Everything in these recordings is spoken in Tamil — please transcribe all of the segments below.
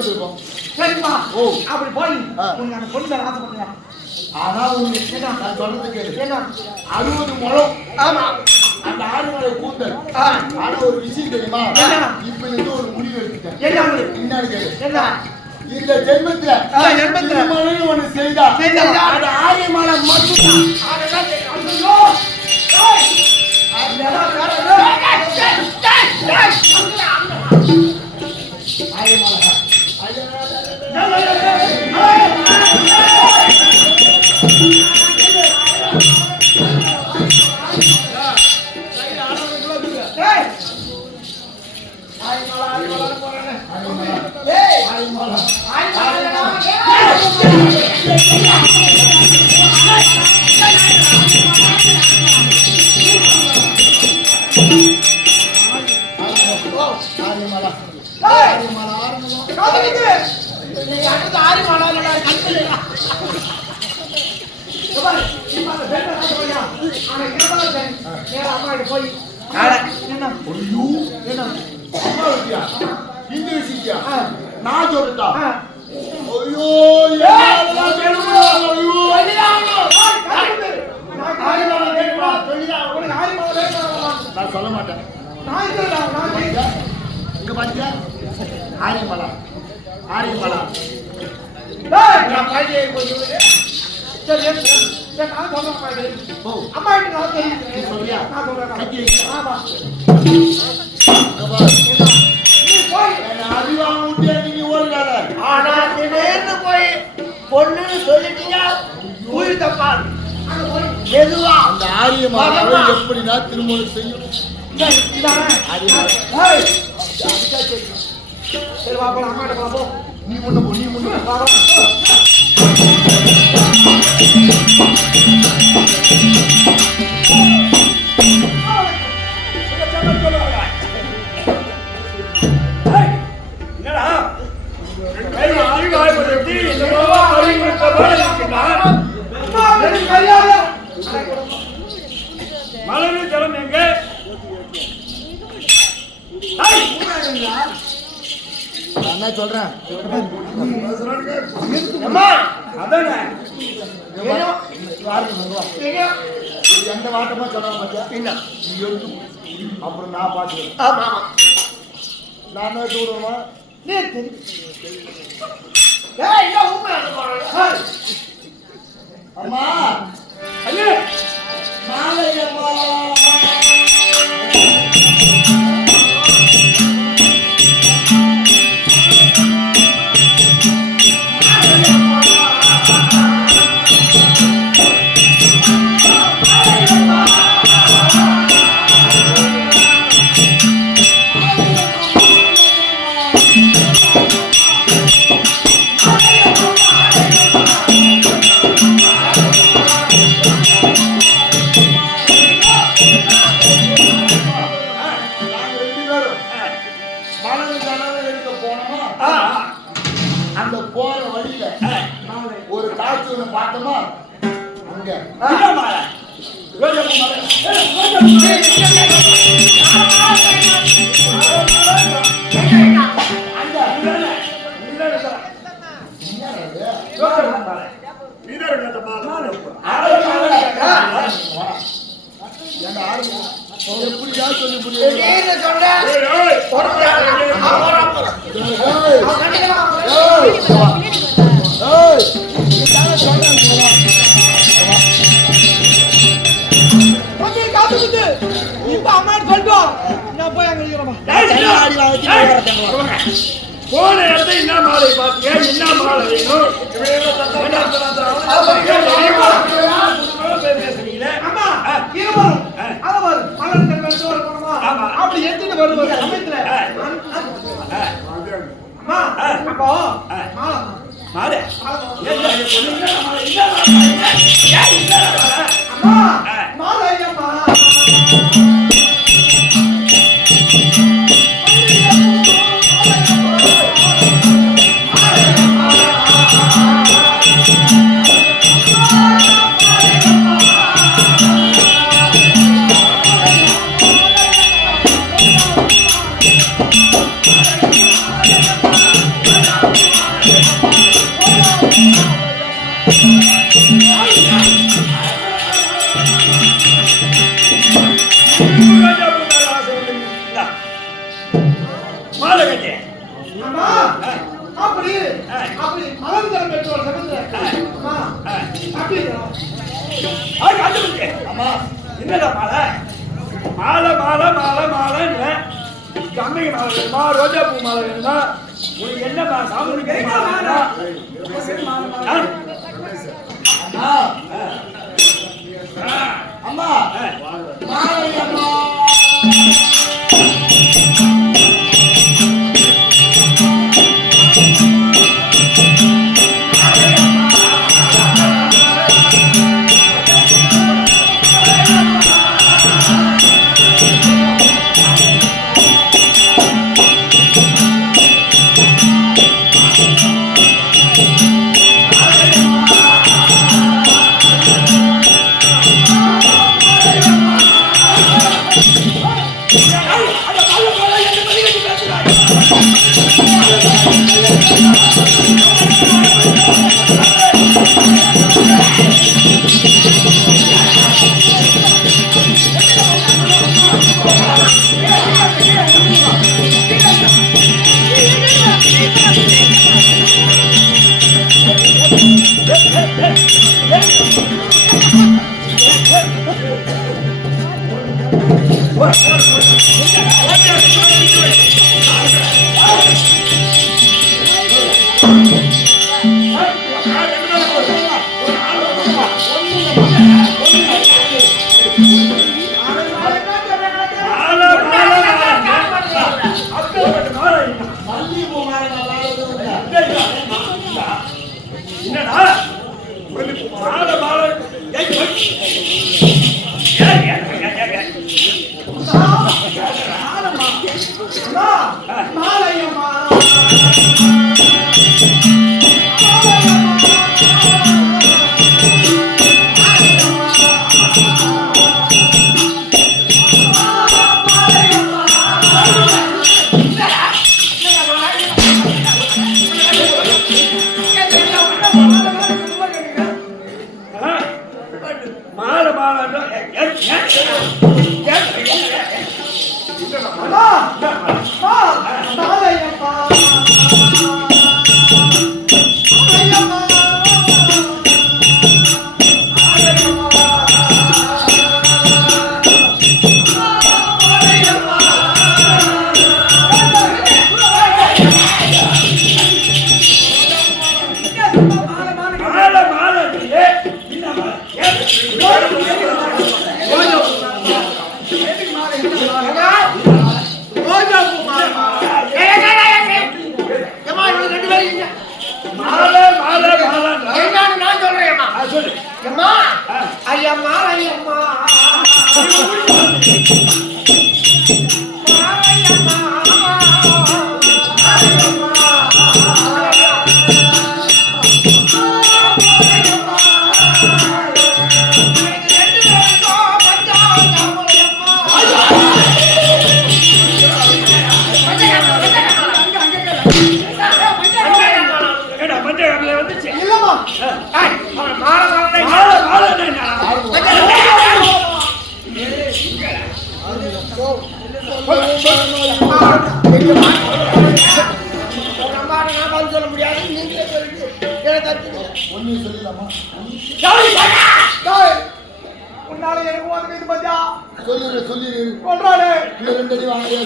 வந்திருக்கோம். சரிப்பா. ஓ அப்படி போய் உங்க அந்த பொண்ணு மேல ஆசைப்படுங்க. ஆனா உங்க நான் சொல்றது கேளு. என்ன 60 முழம். ஆமா அந்த ஆடுமலை கூந்தல். ஆனா ஒரு விஷயம் தெரியுமா? இப்ப இருந்து ஒரு முடிவு எடுத்துட்டேன். என்ன முடிவு? என்னன்னு கேளு. என்ன இந்த ஜென்மத்துல திருமணம் ஒண்ணு செய்தா அது ஆரியமால மட்டும்தான். அதெல்லாம் ஐயோ டேய் அதெல்லாம் ஆரியமால நான் சொல்லிட்டா ஐயோ நான் சொல்ல மாட்டேன். இங்க பாத்தியா ஆரியமலா ஆரியமலா பொண்ணுன்னு சொல்லிட்டீங்க உயிர் தப்பால் எதுவா அந்த ஆரியமாவை எப்படின்னா திருமணம் செய்யும். சரி பாப்போம் அம்மாட்ட பாப்போம். நீ முன்ன போ நீ முன்ன மலரு ஜலம் எங்க என்ன சொல்றேன் எந்த வாட்டமா சொல்றாங்க அப்புறம் நான் பாத்துக்கிறேன். நான் விடுவேமா அம்மா மாலையம்மா அந்த போற வழியில ஒரு காட்சி ஒண்ணு பார்த்தோமா அங்க எப்படியா சொல்லி போன இடத்த என்ன மாலை பாத்தியா என்ன மாலை வேணும் பேசுறீங்களே அப்படி எடுத்துட்டு வருவது சமயத்துல அப்படி அப்படி மலர்ந்தரம் பெற்றோர் சகோதரர் அம்மா அப்படி அம்மா என்னடா மாலை மாலை மாலை மாலை மாலை கம்மிங்க மாலை வேணுமா ரோஜா பூ மாலை வேணுமா உனக்கு என்னமா சாமி அம்மா மாலை அம்மா சொல்ல முடியாது நீங்களே சொல்லலாமா உன்னால எனக்கு வந்து இது பத்தியா சொல்லிரு சொல்றானே இன்னும் 2 அடி வாங்கியா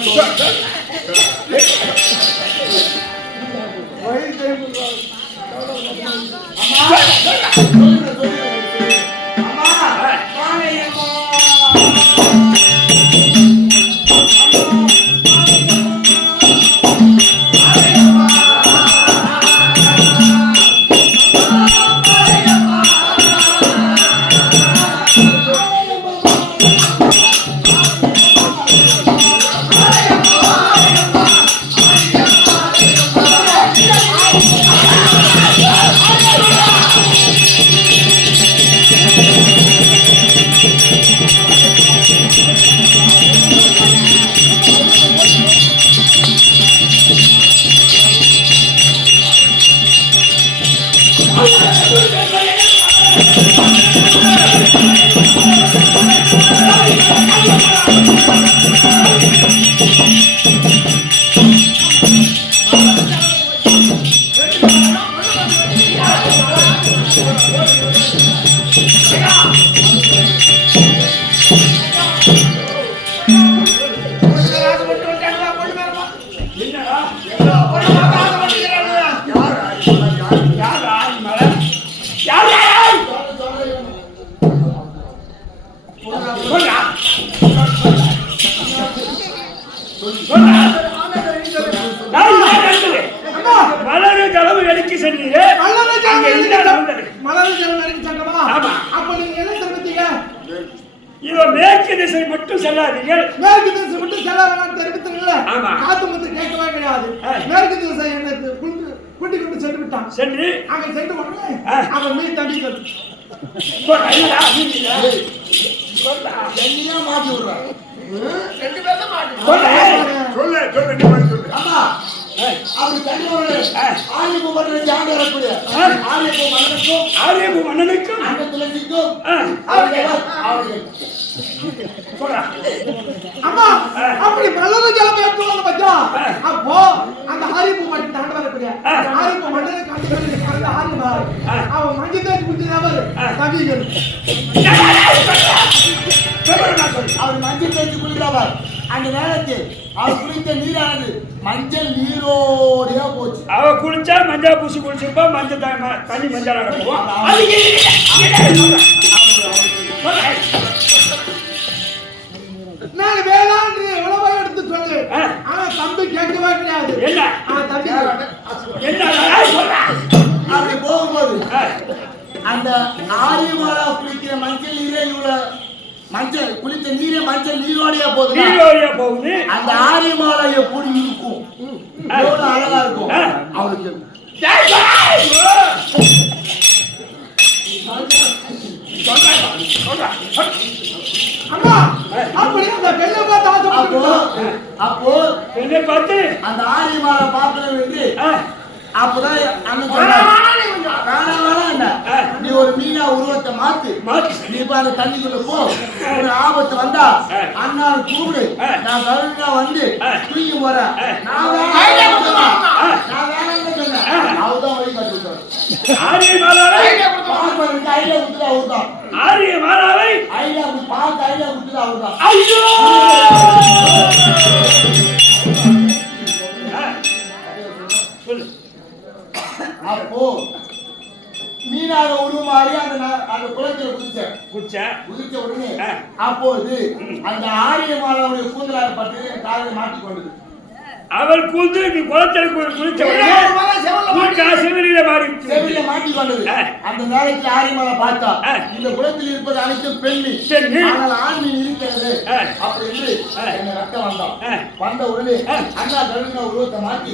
மலரு ஜலம் எடுக்க சென்றீங்க. மலரு ஜலம் எடுக்க சென்றமா? ஆமா. அப்ப நீங்க என்ன தெரிவித்தீங்க? இவ மேற்கு திசை மட்டும் செல்லாதீங்க. மேற்கு திசை மட்டும் செல்ல வேணாம் தெரிவித்தீங்கல்ல? ஆமா. காத்து முத்து கேட்கவே கிடையாது. மேற்கு திசை என்ன கூட்டி கொண்டு சென்று விட்டான். சென்று அங்க சென்று உடனே அவன் மீன் தம்பிகள் என்னையா மாட்டி விடுறான். ரெண்டு பேரும் மாட்டி சொல்லு. ஆமா. அப்படி தண்ணி ஆரியப்பூ மன்னனுக்கு ஆண்டு வரக்கூடிய ஆரியப்பூ மன்னனுக்கும் அந்த துளசிக்கும் அவர்கள் அம்மா அப்படி மலர ஜலம் எடுத்து வந்து பச்சா அப்போ அந்த ஆரியப்பூ மட்டும் தாண்ட வரக்கூடிய ஆரியப்பூ மன்னனுக்கு அந்த ஆரியமார் அவன் மஞ்சள் தேய்ச்சி குடிச்சவர் தம்பிகள் அவர் மஞ்சள் தேய்ச்சி குளித்தவர். அந்த நேரத்தில் அவர் குளித்த நீரானது மஞ்சள் நீரோடையா போச்சு. அவ குளிச்சா மஞ்சள் பூசி குளிச்சிருப்பா. மஞ்சள் தண்ணி மஞ்சள் போவோம். நான் வேளாண் உணவை எடுத்து சொல்லு. ஆனா தம்பி கேட்கவே கிடையாது. என்ன தம்பி அப்படி போகும்போது அந்த ஆரியமாலா குளிக்கிற மஞ்சள் நீரே இவ்வளவு மஞ்சள் குளித்த நீரே மஞ்சள் நீரோடையா போகுது. அந்த ஆரியமாலா எப்படி இருக்கும், எவ்வளவு அழகா இருக்கும் அவளுக்கு. அம்மா அப்படி அந்த பெண்ணை பார்த்து அப்போ பெண்ணை பார்த்து அந்த ஆரியமாலா பார்க்கணும் என்று அப்பதான் அண்ணன் நீ ஒரு மீனா உருவத்தை மாத்து. நீ இப்ப அந்த தண்ணிக்குள்ள போ. ஒரு ஆபத்து வந்தா அண்ணாவை கூப்பிடு. நான் கருணா வந்து தூக்கி போறேன். நான் வேணாம்னு சொன்னேன். அவர்தான் வழி காட்டி விட்டாரு. ஆரியமாலாவை ஐடியா கொடுத்தது அவர்தான். ஆரியமாலாவை ஐடியா பார்த்து ஐடியா கொடுத்தது அவர்தான். ஐயோ சொல்லு. அப்போ மீனாக உருமாறி அந்த குளத்துல குதிச்ச உடனே அப்போது அந்த ஆரியமாலாவுடைய கூந்தலாக பட்டு காலையில் மாட்டிக்கொண்டது. அவள் கூந்து நீ குளத்தில் குளிச்ச செவிலியில மாட்டிக்கொண்டது. அந்த நேரத்தில் ஆரியமாலா பார்த்தா இந்த குளத்தில் இருப்பது அனைத்தும் பெண்ணு. ஆனால் ஆண் மீன் இருக்கிறது அப்படி என்று என்ன ரத்தம் வந்தான். வந்த உடனே அண்ணா கருணா உருவத்தை மாட்டி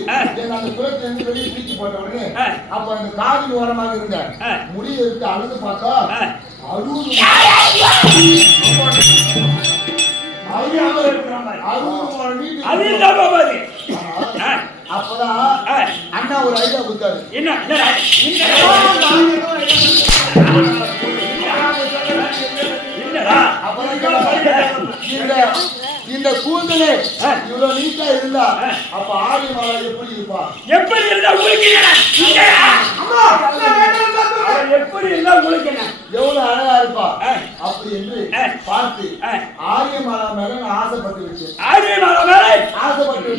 அந்த குளத்தில் இருந்து வெளியே தூக்கி போட்ட உடனே அப்ப அந்த காதில் ஓரமாக இருந்த முடி எடுத்து அழுது பார்த்தா அப்பதான் அண்ணா ஒரு ஐடியா கொடுத்தாரு. என்ன இந்த கூந்தலே இவ்வளவு நீட்டா இருந்தா அப்ப ஆரியமாலா எப்படி இருப்பா? எப்படி இருந்தா உங்களுக்கு எப்படி இருந்தா உங்களுக்கு எவ்வளவு அழகா இருப்பா அப்படி என்று பார்த்து ஆரியமாலா மேல நான் ஆசைப்பட்டு வச்சேன். ஆரியமாலா மேல ஆசைப்பட்டு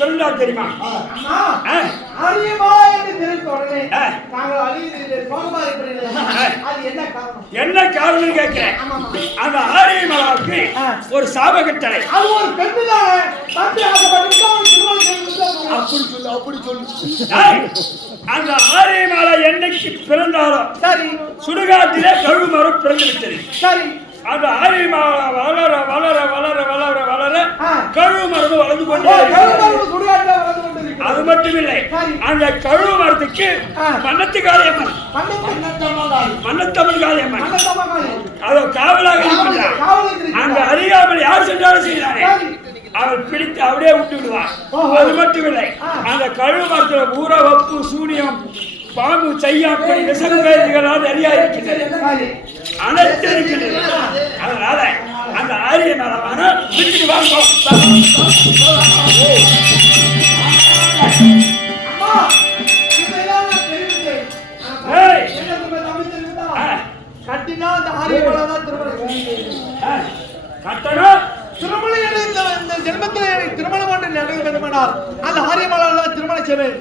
பிறந்தார் தெரியுமா? அம்மா ஆரியமா என்று தெரிந்த உடனே நாங்கள் அழியிலே சோகமா இருக்கிறீர்களே அது என்ன காரணம்? என்ன காரணம் கேட்கிறேன். அந்த ஆரியமாவுக்கு ஒரு சாபகட்டளை. அது ஒரு பெண்ணுதானே தம்பி ஆசைப்பட்டு அவன் திருமணம் செய்து அப்படி சொல்லு அந்த ஆரியமாலை என்னைக்கு பிறந்தாரோ சரி சுடுகாட்டிலே கழுவு மரம் பிறந்து விட்டது. சரி அந்த ஆரியமாலை வளர வளர வளர வளர வளர கழுவு மரம் வளர்ந்து கொண்டே அது மட்டும் இல்லை. அந்த கழுவு மரத்துக்கு மன்னத்து காளியம்மன் மன்னத்தம்மன் காளியம்மன் அதை காவலாக இருக்கின்றார். அந்த அறியாமல் யார் சென்றாலும் செய்கிறாரே அவள் பிடித்து அப்படியே விட்டு விடுவார். அது மட்டும் இல்லை. அந்த கழுவு மரத்துல ஊற வப்பு சூனியம் பாம்பு செய்யாப்படி விசங்களால் நிறைய இருக்கின்றது அனைத்து இருக்கின்றது. அதனால அந்த ஆரிய மேலமான வீட்டுக்கு வாங்க. கட்டினா அந்த ஆரியமாலதான் கட்டணம் திருமணம் இந்த ஜென்மத்தில் எனக்கு திருமணம் ஒன்று நடக்க வேண்டுமானால் அந்த ஆரியமாலால் திருமணம் செய்வேன்.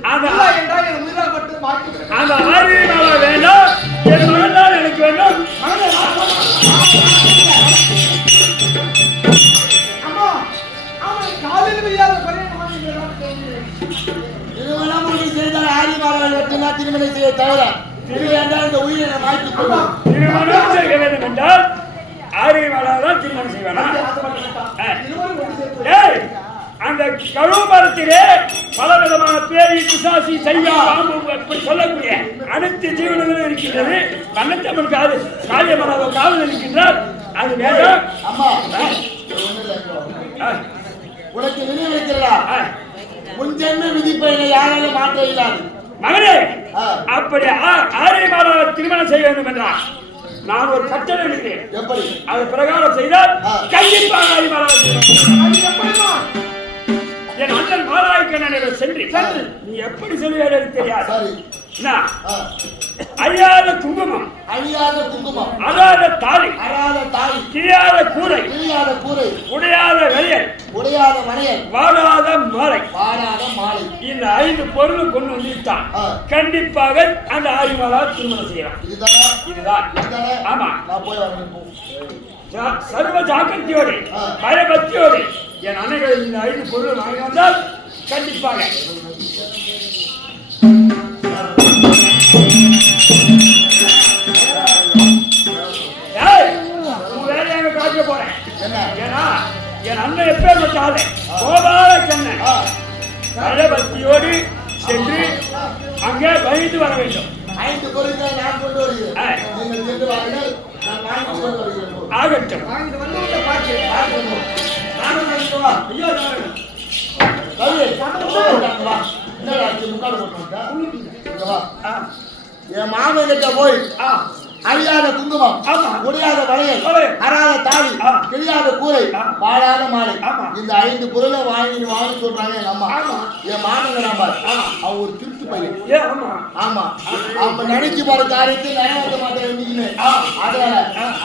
அந்த ஆரியமாலா வேண்டாம் என் மகன்தான் எனக்கு வேண்டும். அம்மா அவன் காலில் வியாத திருமணம் செய்தால் ஆரியமாலால் மட்டும்தான் திருமணம் செய்ய தவிர இந்த உயிரை மாற்றிக் கொள்ளும். திருமணம் செய்ய வேண்டும் என்றால் ஆரியமாலாதான் திருமணம் செய்வானா? அந்த கழுவு மரத்திலே பல விதமான பேய் பிசாசி செய்யா பாம்பு சொல்லக்கூடிய அனைத்து ஜீவனங்களும் இருக்கின்றது. மன்னத்தம்மன் காளியம்மன் காவல் இருக்கின்றார். அது வேண்டாம். அம்மா உனக்கு நினைவிருக்கிறதா உன் ஜென்ம விதிப்பயனை யாராலும் மாற்ற இல்லாது மகனே. அப்படி ஆரியமாலா திருமணம் செய்ய வேண்டும் என்றார் நான் ஒரு கட்டளை இருக்கிறேன். எப்படி அது பிரகாரம் செய்தால் கண்டிப்பாக ஆரியமாலா என் அண்ணன் மாலாய்க்கண்ணனை சென்று நீ எப்படி சொல்லுவாரு தெரியாது. அழியாத குங்குமம் அறாத தாலி கிழியாத கூரை உடையாத வெளியல் வாடாத மாலை இந்த 5 பொருள் கொண்டு வந்துட்டான். கண்டிப்பாக அந்த ஆரியமாலா திருமணம் செய்யலாம். இதுதான் ஆமா. சர்வ ஜாக்கிரதையோடு பயபக்தியோடு என் அன்னைகள் இந்த 5 பொருள் வாங்கி வந்தால் கண்டிப்பாக வேலையாக காட்ட போறேன். ஏன்னா என் அண்ணன் எப்பேற்பட்டாலே கோபால கண்ணன் பயபக்தியோடு சென்று அங்கே பயந்து வர வேண்டும். 5 பொருட்களை நான் கொண்டு வருகிறேன். நீங்கள் சென்று வாருங்கள். நான் வாங்கி கொண்டு வருகிறேன். ஆகட்டும். என் மாமன் கிட்ட போய் அழியாத குங்குமம் உடையாத வளையல் அறாத தாலி கிழியாத கூரை வாடாத மாலை இந்த 5 பொருளை வாங்கி சொல்றாங்க எங்க அம்மா. என் மாமன் அவன் ஒரு திருட்டு பையன். ஆமா அப்ப நினைச்சு பாரு காரியத்தை நினைக்க மாட்டேன் இன்னைக்குமே. அதனால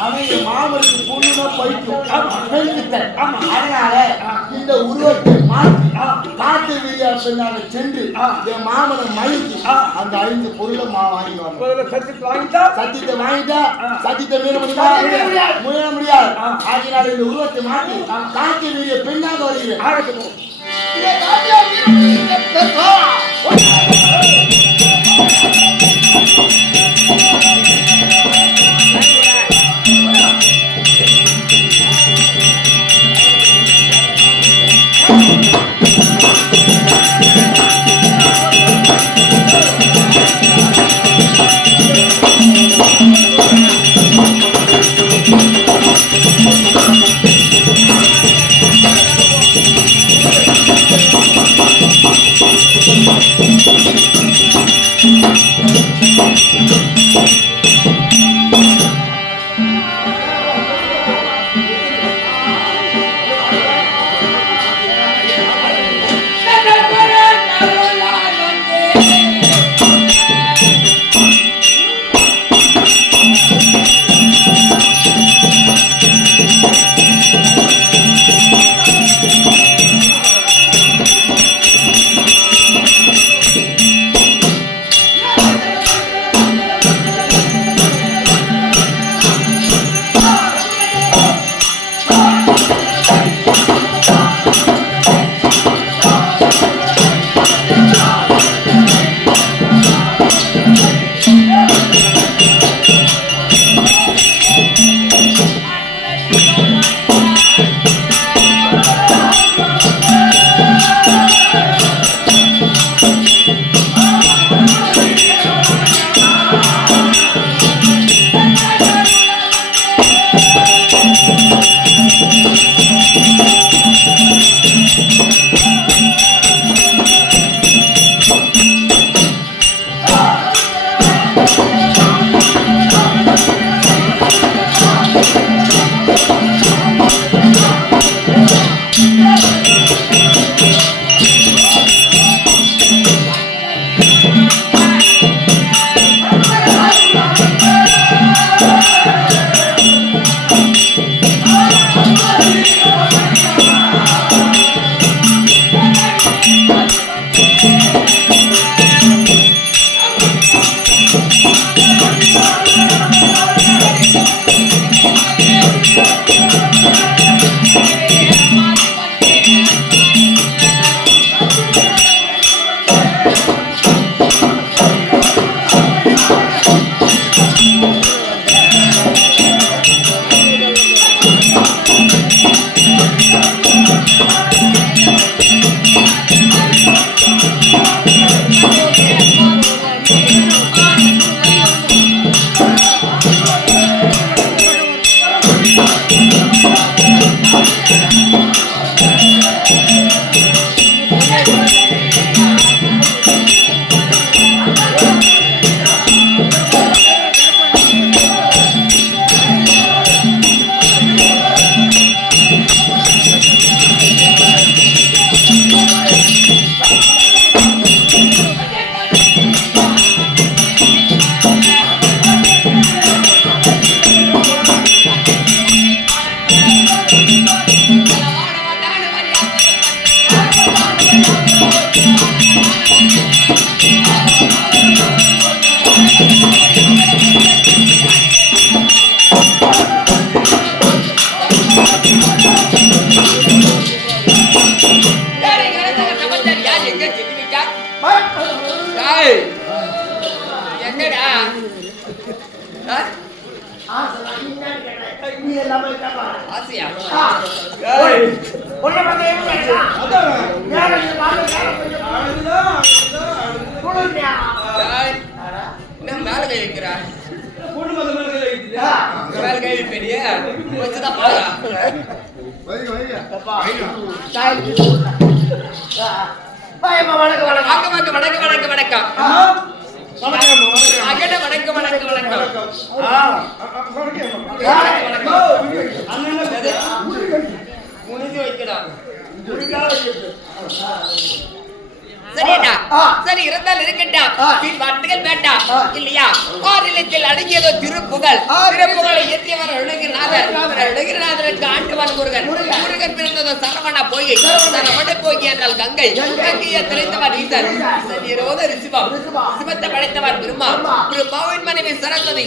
அவன் என் மாமனுக்கு பொண்ணுனா பைக்கும். அதனால இந்த உருவத்தை மாற்றி காட்டு வீடியா பெண்ணாக சென்று என் மாமனை மயக்கி அந்த 5 பொருளை வாங்கி சத்தியத்தை வாங்கிட்டா சத்தியத்தை மீற முடியாது. ஆகினால இந்த உருவத்தை மாற்றி காட்டு வீடிய பெண்ணாக வருகிறேன். சரி இருந்தால் இருக்கட்டும் வார்த்தைகள் வேண்டாம் இல்லையா ஆறிலத்தில் அடங்கியதோ திருப்புகழ் திருப்புகழை இயற்றியவர் அழகிரிநாதருக்கு ஆண்டவன் முருகன் முருகன் பிறந்ததோ சரவண போய் சரவண போய் என்றால் கங்கை கங்கையை திரைத்தவர் ஈசன் ரிஷிபம் ரிஷிபத்தை படைத்தவர் பிரம்மா பிரம்மாவின் மனைவி சரஸ்வதி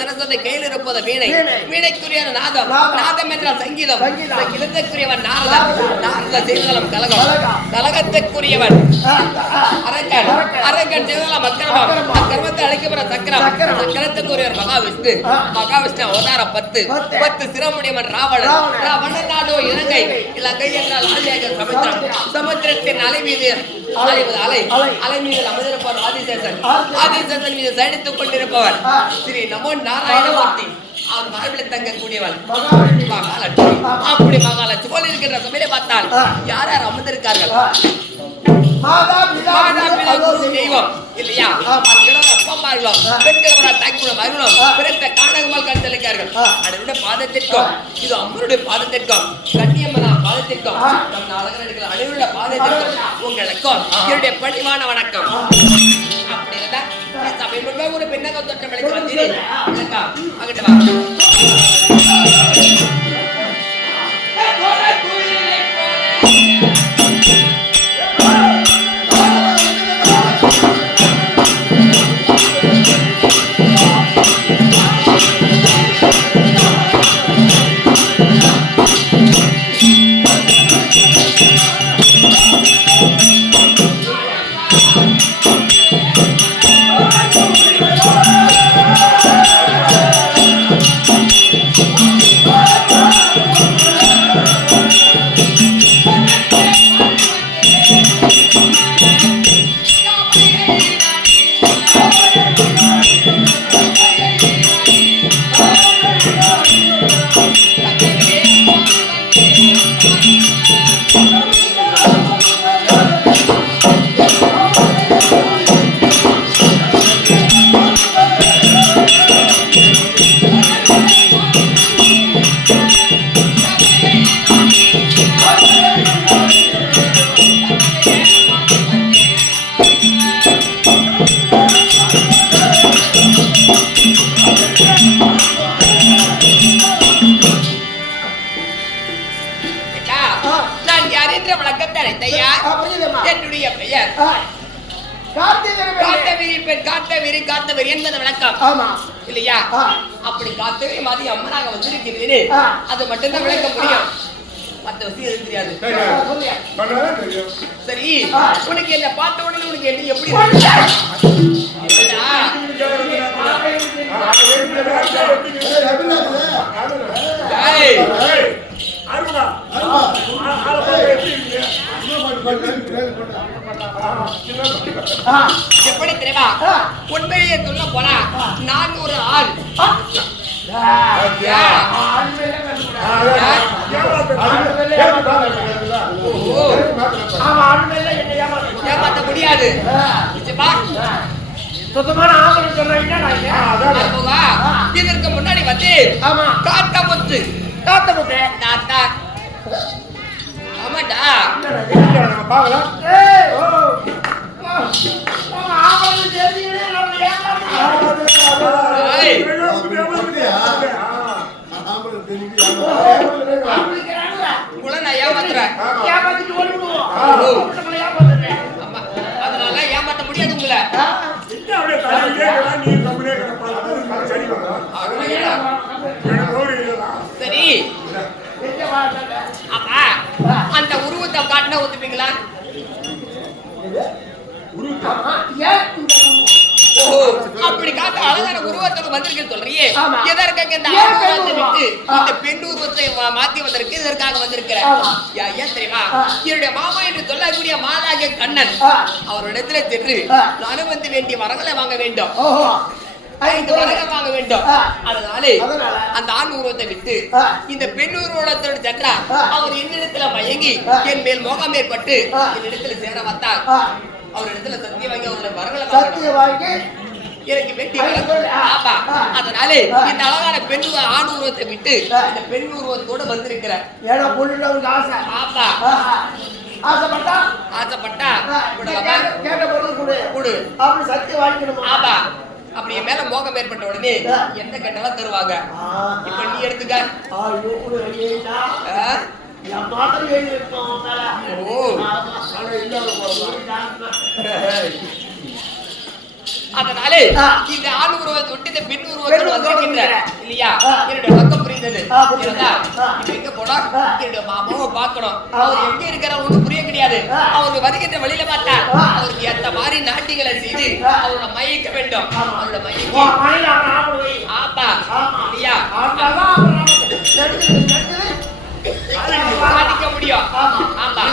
சரஸ்வதி கையில் இருப்பது வீணை வீணைக்குரிய நாதம் நாதம் என்றால் சங்கீதம் சங்கீதத்துக்குரியவன் நாரதம் நாரத செய்தலம் கலகம் கலகத்துக்குரியவன் அரக்கன் அரக்கன் செய்தலம் அக்கிரமம் அக்கிரமத்தை அழைக்கப்பட சக்கரம் சக்கரத்துக்குரியவர் மகாவிஷ்ணு மகாவிஷ்ணு அவதாரம் 10 சிரமுடியவன் ராவணன் ராவணன் நாடோ இலங்கை இலங்கை என்றால் ஆதியாக சமுத்திரம் சமுத்திரத்தின் அலை மீது அலை மீது அமர்ந்திருப்பவர் ஆதிசேஷன் ஆதிசேஷன் மீது சயனித்துக் கொண்டிருப்பவர் ஸ்ரீ நமோ நாராயணமூர்த்தி அவன் மரபில் தங்கக்கூடியவன் மகாலட்சுமி அப்படி மகாலட்சுமி போல இருக்கின்ற சபையில பார்த்தால் யார் யார் அமர்ந்திருக்கார்கள் தெய்வம் இல்லையா அப்பம்மார்களும் பெண்கள் தாய்க்குள்ள பிறந்த காணகமால் கண்டளிக்கார்கள் அதனுடைய பாதத்திற்கும் இது அம்மனுடைய பாதத்திற்கும் கண்ணியம்மனா பாதத்திற்கும் நம் அழகர்கள் அனைவருடைய பாதத்திற்கும் உங்களுக்கும் என்னுடைய பணிவான வணக்கம். அப்படி இருந்தா சபை முன்பே ஒரு பெண்ணக தோற்றம் அளித்து வந்தீர்கள் அங்கிட்டு Bye. காத்தவரி என்பது விளக்கம் ஆமா இல்லையா? ஆ. அப்படி காத்தவரி மாதிரி அம்மனாக வந்திருக்கிறேன். ஆ. அது மட்டும்தான் விளக்க முடியும். மத்த விஷயம் எதுவும் தெரியாது. சரி, உனக்கு என்ன பார்த்த உடனே உனக்கு என்ன எப்படி இருக்கு? ஏய், அருணா எப்படி தெரியுமா? உண்மையை சொல்ல போனா நான் ஒரு ஆள். ஏமாத்த முடியாது. சுத்தமான ஆம்பளை சொன்னா இதற்கு முன்னாடி வந்து காட்ட முத்து தாத்தா. ஆமாடா, உங்களை நான் ஏமாத்துறேன். அதனால ஏமாத்த முடியாது உங்களை. சரி, அப்பா அந்த உருவத்தை காட்டினா ஒத்துப்பீங்களா? அப்படி காட்ட அழகான உருவத்தோடு வந்திருக்கேன்னு சொல்றியே, எதற்காக இந்த ஆண் விட்டு இந்த பெண் உருவத்தை மாத்தி வந்திருக்கு? இதற்காக வந்திருக்கிறேன். ஏன் தெரியுமா? என்னுடைய மாமா என்று சொல்லக்கூடிய மாலாகிய கண்ணன் அவரிடத்துல சென்று நானும் வந்து வேண்டிய வரங்களை வாங்க வேண்டும். இந்த வரங்கள் வாங்க வேண்டும். அதனாலே அந்த ஆண் உருவத்தை விட்டு இந்த பெண் உருவத்தோடு சென்றா அவர் என்னிடத்துல மயங்கி என் மேல் மோகம் ஏற்பட்டு என்னிடத்துல சேர வந்தார். அவரிடத்துல சத்தியம் வாங்கி அவருடைய வரங்களை எனக்கு வேண்டிய அதனாலே இந்த அழகான பெண் ஆண் உருவத்தை விட்டு இந்த பெண் உருவத்தோடு வந்திருக்கிறேன். ஆசைப்பட்டா கொடு. ஆபா அப்படி என் மேல மோகம் ஏற்பட்ட உடனே எந்த கட்டெல்லாம் தருவாங்க. இப்ப நீ எடுத்துக்க. அதனாலே இந்த ஆண் உருவத்தை விட்டு இந்த பெண் உருவத்தோடு வந்திருக்கின்ற இல்லையா? என்னுடைய பக்கம் புரிந்தது. எங்க போனா என்னுடைய மாமாவை பார்க்கணும். அவர் எங்க இருக்கிற ஒண்ணு புரிய கிடையாது. அவருக்கு வருகின்ற வழியில பார்த்தா அவருக்கு ஏத்த மாதிரி நாட்டிகளை செய்து அவரோட மயக்க வேண்டும். அவரோட மயக்கி ஆப்பா இல்லையா சாதிக்க முடியும். ஆமா